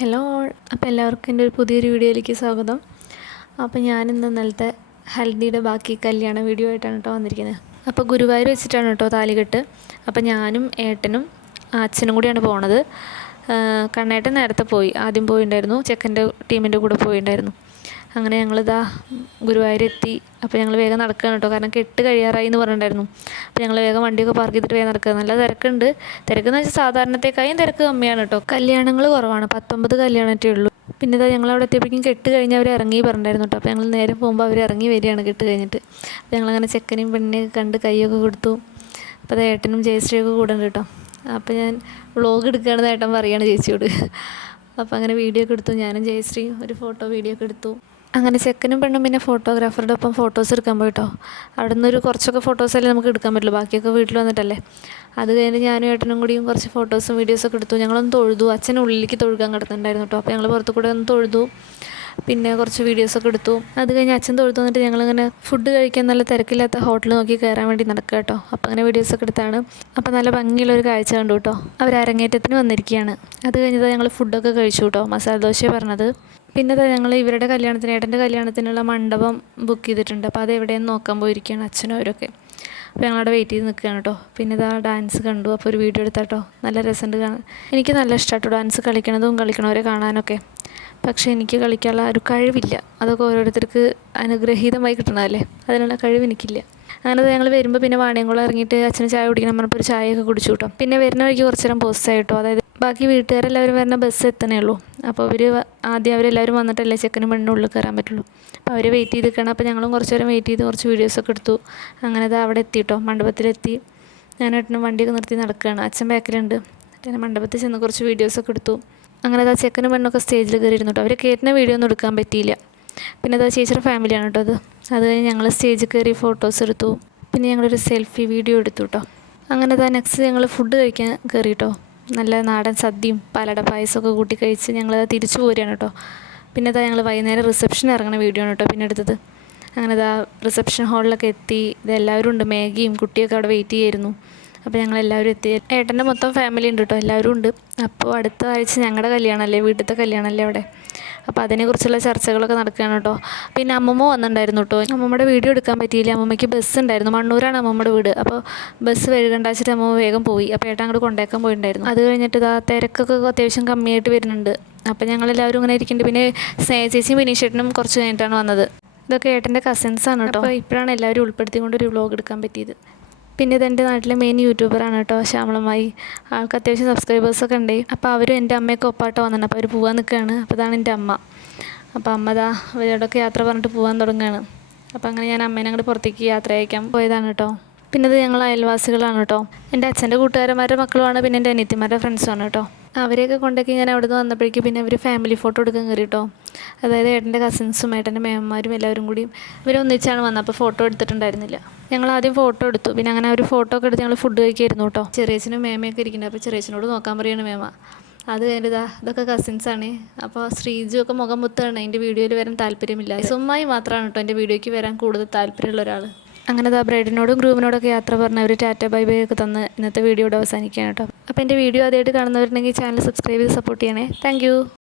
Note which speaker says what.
Speaker 1: Hello അപ്പോൾ എല്ലാവർക്കും എന്റെ ഒരു പുതിയൊരു വീഡിയോയിലേക്ക് സ്വാഗതം. അപ്പോൾ ഞാനിന്ന് ഇന്നലത്തെ ഹൽദിയുടെ ബാക്കി കല്യാണ വീഡിയോ ആയിട്ടാണ് കേട്ടോ വന്നിരിക്കുന്നത്. അപ്പോൾ ഗുരുവായൂർ വെച്ചിട്ടാണ് കേട്ടോ താലികെട്ട്. അപ്പോൾ ഞാനും ഏട്ടനും അച്ഛനും കൂടിയാണ് പോണത്. കണ്ണേട്ടൻ നേരത്തെ പോയി. ആദ്യം പോയിണ്ടായിരുന്നു. ചെക്കന്റെ ടീമിന്റെ കൂടെ പോയിണ്ടായിരുന്നു. അങ്ങനെ ഞങ്ങളിതാ ഗുരുവായൂരെത്തി. അപ്പോൾ ഞങ്ങൾ വേഗം നടക്കുകയാണ് കേട്ടോ കാരണം കെട്ട് കഴിയാറായി എന്ന് പറഞ്ഞിട്ടുണ്ടായിരുന്നു. അപ്പോൾ ഞങ്ങൾ വേഗം വണ്ടിയൊക്കെ പാർക്ക് ചെയ്തിട്ട് വേഗം നടക്കുക നല്ല തിരക്കുണ്ട്. തിരക്കെന്ന് വെച്ചാൽ സാധാരണത്തേക്കായും തിരക്ക് കമ്മിയാണ് കേട്ടോ കല്യാണങ്ങൾ കുറവാണ്. പത്തൊമ്പത് കല്യാണമറ്റേ ഉള്ളൂ. പിന്നെ ഇതാ ഞങ്ങൾ അവിടെ എത്തിയപ്പോഴേക്കും കെട്ട് കഴിഞ്ഞ് അവർ ഇറങ്ങി പറഞ്ഞിട്ടുണ്ടായിരുന്നു കേട്ടോ അപ്പോൾ ഞങ്ങൾ നേരെ പോകുമ്പോൾ അവർ ഇറങ്ങി വരികയാണ് കെട്ട് കഴിഞ്ഞിട്ട്. അപ്പോൾ ഞങ്ങളങ്ങനെ ചെക്കനെയും പെണ്ണിനെയൊക്കെ കണ്ട് കൈയൊക്കെ കൊടുത്തു. അപ്പോൾ അത് ഏട്ടനും ജയശ്രീയൊക്കെ കൂടെ കേട്ടോ അപ്പോൾ ഞാൻ വ്ളോഗ് എടുക്കുകയാണെന്ന് ഏട്ടൻ പറയുകയാണ് ചേച്ചിയോട് അപ്പോൾ അങ്ങനെ വീഡിയോ ഒക്കെ എടുത്തു. ഞാനും ജയശ്രീ ഒരു ഫോട്ടോ വീഡിയോ ഒക്കെ എടുത്തു. അങ്ങനെ ചെക്കനും പെണ്ണും പിന്നെ ഫോട്ടോഗ്രാഫറുടെ ഒപ്പം ഫോട്ടോസ് എടുക്കാൻ പോയിട്ടോ. അവിടെ നിന്നൊരു കുറച്ചൊക്കെ ഫോട്ടോസ് അല്ലേ നമുക്ക് എടുക്കാൻ പറ്റുള്ളൂ. ബാക്കിയൊക്കെ വീട്ടിൽ വന്നിട്ടല്ലേ. അത് കഴിഞ്ഞ് ഞാനും ഏട്ടനും കൂടിയും കുറച്ച് ഫോട്ടോസും വീഡിയോസൊക്കെ എടുത്തു. ഞങ്ങളൊന്ന് തൊഴുതു. അച്ഛൻ ഉള്ളിലേക്ക് തൊഴുകാൻ കിടക്കുന്നുണ്ടായിരുന്നു കേട്ടോ. അപ്പോൾ ഞങ്ങൾ പുറത്തു കൂടെ ഒന്ന് തൊഴുതു. പിന്നെ കുറച്ച് വീഡിയോസൊക്കെ എടുത്തു. അത് കഴിഞ്ഞ് അച്ഛൻ തൊഴുതു വന്നിട്ട് ഞങ്ങളിങ്ങനെ ഫുഡ് കഴിക്കാൻ നല്ല തിരക്കില്ലാത്ത ഹോട്ടൽ നോക്കി കയറാൻ വേണ്ടി നടക്കുക കേട്ടോ. അപ്പോൾ അങ്ങനെ വീഡിയോസൊക്കെ എടുത്താണ്. അപ്പോൾ നല്ല ഭംഗിയുള്ള ഒരു കാഴ്ച കണ്ടു കേട്ടോ. അവർ അരങ്ങേറ്റത്തിന് വന്നിരിക്കുകയാണ്. അത് കഴിഞ്ഞത് ഞങ്ങൾ ഫുഡൊക്കെ കഴിച്ചു കേട്ടോ. മസാല ദോശ പറഞ്ഞത്. പിന്നെ ഞങ്ങൾ ഇവരുടെ കല്യാണത്തിന് ഏട്ടന്റെ കല്യാണത്തിനുള്ള മണ്ഡപം ബുക്ക് ചെയ്തിട്ടുണ്ട്. അപ്പോൾ അത് എവിടെയെന്ന് നോക്കാൻ പോയിരിക്കുകയാണ് അച്ഛനും അവരൊക്കെ. അപ്പോൾ ഞങ്ങളവിടെ വെയിറ്റ് ചെയ്ത് നിൽക്കുകയാണ് കേട്ടോ പിന്നെ ഇതാ ഡാൻസ് കണ്ടു. അപ്പോൾ ഒരു വീഡിയോ എടുത്താട്ടോ. നല്ല രസമുണ്ട് കാണാൻ. എനിക്ക് നല്ല ഇഷ്ടമാട്ടോ ഡാൻസ് കളിക്കണതും കളിക്കണവരെ കാണാനൊക്കെ. പക്ഷേ എനിക്ക് കളിക്കാനുള്ള ഒരു കഴിവില്ല. അതൊക്കെ ഓരോരുത്തർക്ക് അനുഗ്രഹീതമായി കിട്ടണമല്ലേ അതിനുള്ള കഴിവ് എനിക്കില്ല. അങ്ങനെ ഞങ്ങൾ വരുമ്പോൾ പിന്നെ വാണിയംകുളം ഇറങ്ങിയിട്ട് അച്ഛന് ചായ കുടിക്കണം പറഞ്ഞപ്പോൾ ഒരു ചായയൊക്കെ കുടിച്ചു കേട്ടോ പിന്നെ വരുന്ന വഴിക്ക് കുറച്ച് നേരം ബസ് ആയിട്ടോ. അതായത് ബാക്കി വീട്ടുകാരെല്ലാവരും വരുന്ന ബസ് എത്തണേ ഉള്ളൂ. അപ്പോൾ അവർ ആദ്യം അവരെല്ലാവരും വന്നിട്ടല്ലേ ചെക്കനും പെണ്ണിനും ഉള്ളിൽ കയറാൻ പറ്റുള്ളൂ. അപ്പോൾ അവർ വെയിറ്റ് ചെയ്ത് നിൽക്കണം അപ്പോൾ ഞങ്ങളും കുറച്ച് നേരം വെയിറ്റ് ചെയ്ത് കുറച്ച് വീഡിയോസൊക്കെ എടുത്തു. അങ്ങനെ അത് അവിടെ എത്തി കേട്ടോ മണ്ഡപത്തിലെത്തി. ഞാൻ വണ്ടിയൊക്കെ നിർത്തി നടക്കുകയാണ് അച്ഛൻ ബാക്കിലുണ്ട്. ഞാൻ മണ്ഡപത്തിൽ ചെന്ന് കുറച്ച് വീഡിയോസൊക്കെ എടുത്തു. അങ്ങനെ അത് ആ ചെക്കനും പെണ്ണൊക്കെ സ്റ്റേജിൽ കയറിയിരുന്നു കേട്ടോ അവർ കയറ്റുന്ന വീഡിയോ ഒന്നും എടുക്കാൻ പറ്റിയില്ല. പിന്നെ അത് ചേച്ചിയുടെ ഫാമിലിയാണ് കേട്ടോ അത്. അത് കഴിഞ്ഞ് ഞങ്ങൾ സ്റ്റേജിൽ കയറി ഫോട്ടോസ് എടുത്തു. പിന്നെ ഞങ്ങളൊരു സെൽഫി വീഡിയോ എടുത്തു കേട്ടോ അങ്ങനെ അതാ നെക്സ്റ്റ് ഞങ്ങൾ ഫുഡ് കഴിക്കാൻ കയറി കേട്ടോ നല്ല നാടൻ സദ്യയും പാലട പായസമൊക്കെ കൂട്ടി കഴിച്ച് ഞങ്ങൾ തിരിച്ചു പോരുകയാണ് കേട്ടോ പിന്നെ അതാ ഞങ്ങൾ വൈകുന്നേരം റിസപ്ഷൻ ഇറങ്ങുന്ന വീഡിയോ ആണ് കേട്ടോ പിന്നെ എടുത്തത്. അങ്ങനെ അതാ റിസപ്ഷൻ ഹാളിലൊക്കെ എത്തി. ഇതെല്ലാവരും ഉണ്ട്. മാഗിയും കുട്ടിയൊക്കെ അവിടെ വെയിറ്റ് ചെയ്യായിരുന്നു. അപ്പോൾ ഞങ്ങൾ എല്ലാവരും എത്തി. ഏട്ടന്റെ മൊത്തം ഫാമിലി ഉണ്ട് കേട്ടോ എല്ലാവരും ഉണ്ട്. അപ്പോൾ അടുത്ത ആഴ്ച ഞങ്ങളുടെ കല്യാണമല്ലേ വീട്ടിലത്തെ കല്യാണമല്ലേ അവിടെ? അപ്പോൾ അതിനെക്കുറിച്ചുള്ള ചർച്ചകളൊക്കെ നടക്കുകയാണ് കേട്ടോ പിന്നെ അമ്മമ്മ വന്നിട്ടുണ്ടായിരുന്നു കേട്ടോ അമ്മമ്മയുടെ വീഡിയോ എടുക്കാൻ പറ്റിയില്ല. അമ്മമ്മയ്ക്ക് ബസ് ഉണ്ടായിരുന്നു. മണ്ണൂരാണ് അമ്മമ്മയുടെ വീട്. അപ്പോൾ ബസ് വഴുകണ്ട വെച്ചിട്ട് അമ്മമ്മ വേഗം പോയി. അപ്പോൾ ഏട്ടൻ അങ്ങോട്ട് കൊണ്ടേക്കാൻ പോയിട്ടുണ്ടായിരുന്നു അത് കഴിഞ്ഞിട്ട് ഇതാ തിരക്കൊക്കെ അത്യാവശ്യം കമ്മിയായിട്ട് വരുന്നുണ്ട്. അപ്പോൾ ഞങ്ങളെല്ലാവരും ഇങ്ങനെ ഇരിക്കുന്നുണ്ട് പിന്നെ സ്നേഹ ചേച്ചിയും വിനീഷേട്ടനും കുറച്ച് കഴിഞ്ഞിട്ടാണ് വന്നത്. ഇതൊക്കെ ഏട്ടന്റെ കസിൻസാണ് കേട്ടോ അപ്പോൾ ഇപ്പോഴാണ് എല്ലാവരും ഉൾപ്പെടുത്തിക്കൊണ്ട് ഒരു വ്ലോഗ് എടുക്കാൻ പറ്റിയത്. പിന്നെ ഇത് എന്റെ നാട്ടിലെ മെയിൻ യൂട്യൂബറാണ് കേട്ടോ ശ്യാമളമായി. ആൾക്ക് അത്യാവശ്യം സബ്സ്ക്രൈബേഴ്സൊക്കെ ഉണ്ട്. അപ്പോൾ അവരും എന്റെ അമ്മയൊക്കെ ഒപ്പാട്ടോ വന്നിട്ടുണ്ട്. അപ്പോൾ അവർ പോകാൻ നിൽക്കുകയാണ്. അപ്പോൾ അതാണ് എന്റെ അമ്മ. അപ്പോൾ അമ്മ ദാ അവരോടൊക്കെ യാത്ര പറഞ്ഞിട്ട് പോകാൻ തുടങ്ങുകയാണ്. അപ്പോൾ അങ്ങനെ ഞാൻ അമ്മേനെ അങ്ങോട്ട് പുറത്തേക്ക് യാത്ര അയക്കാൻ പോയതാണ് കേട്ടോ. പിന്നെ ഇത് ഞങ്ങൾ അയൽവാസികളാണ് കേട്ടോ. എന്റെ അച്ഛന്റെ കൂട്ടുകാരന്മാരുടെ മക്കളുമാണ് പിന്നെ എന്റെ അനിയത്തിമാരുടെ ഫ്രണ്ട്സുമാണ് കേട്ടോ. അവരെയൊക്കെ കൊണ്ടൊക്കെ ഞാൻ അവിടെ നിന്ന് വന്നപ്പോഴേക്കും പിന്നെ അവർ ഫാമിലി ഫോട്ടോ എടുക്കാൻ കയറി കേട്ടോ അതായത് ഏട്ടന്റെ കസിൻസും ഏട്ടന്റെ മേമ്മമാരും എല്ലാവരും കൂടി ഇവരൊന്നിച്ചാണ് വന്നത്. അപ്പോൾ ഫോട്ടോ എടുത്തിട്ടുണ്ടായിരുന്നില്ല. ഞങ്ങൾ ആദ്യം ഫോട്ടോ എടുത്തു. പിന്നെ അങ്ങനെ ഒരു ഫോട്ടോ ഒക്കെ എടുത്ത് ഞങ്ങൾ ഫുഡ് കഴിക്കായിരുന്നു കേട്ടോ. ചെറിയച്ഛനും മേമയൊക്കെ ഇരിക്കുന്നുണ്ട്. അപ്പോൾ ചെറിയച്ഛനോട് നോക്കാൻ പറയുകയാണ് മേമ അത് കഴിഞ്ഞിതാ ഇതൊക്കെ കസിൻസാണ് അപ്പോൾ ശ്രീജു ഒക്കെ മുഖം മുത്താണ്. എന്റെ വീഡിയോയിൽ വരാൻ താല്പര്യമില്ല സുമ്മായി മാത്രമാണ് കേട്ടോ എന്റെ വീഡിയോയ്ക്ക് വരാൻ കൂടുതൽ താല്പര്യമുള്ള ഒരാൾ അങ്ങനെ ആ ബ്രൈഡിനോടും ഗ്രൂമിനോടൊക്കെ യാത്ര പറഞ്ഞ് അവർ ടാറ്റ ബൈ ബൈ ഒക്കെ തന്ന് ഇന്നത്തെ വീഡിയോ ഇവിടെ അവസാനിക്കുകയാണ് കേട്ടോ. അപ്പോൾ എന്റെ വീഡിയോ ആദ്യമായിട്ട് കാണുന്നവരുണ്ടെങ്കിൽ ചാനൽ സബ്സ്ക്രൈബ് ചെയ്ത് സപ്പോർട്ട് ചെയ്യണേ. താങ്ക്